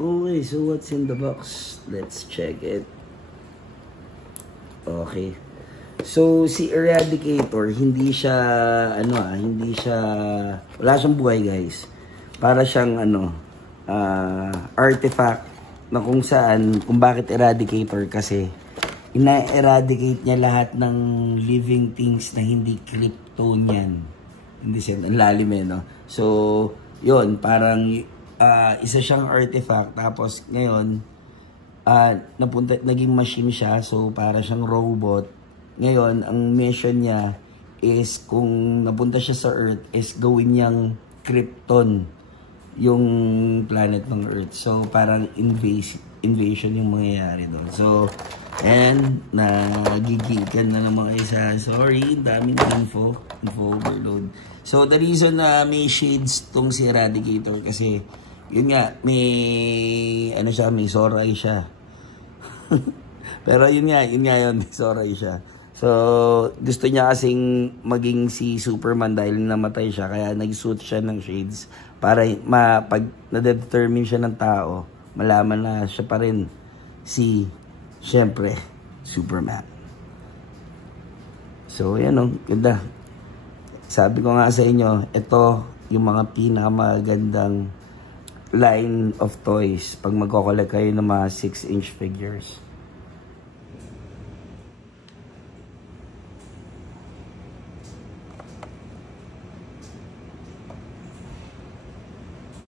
Okay, so what's in the box? Let's check it. Okay. So, si Eradicator, hindi siya, wala siyang buhay, guys. Para siyang, artifact na kung saan, kung bakit Eradicator, kasi ina-eradicate niya lahat ng living things na hindi Kryptonian. Hindi siya, ang lalim no? So, yun, parang, isa siyang artifact, tapos, ngayon, naging machine siya, so para siyang robot. Ngayon, ang mission niya is kung napunta siya sa Earth is gawin niyang Krypton yung planet ng Earth. So, parang invasion yung mangyayari doon. So, and nagigigan na ng mga isa. Sorry, daming info overload. So, the reason na may shades tong si Eradicator kasi, yun nga, may Zorai siya. Pero yun, may Zorai siya. So, gusto niya kasing maging si Superman dahil namatay siya. Kaya nag-suit siya ng shades para pag na-determine siya ng tao, malaman na siya pa rin syempre, Superman. So, yan ganda. Sabi ko nga sa inyo, ito yung mga pinakamagandang line of toys pag magko-collect kayo ng mga 6-inch figures.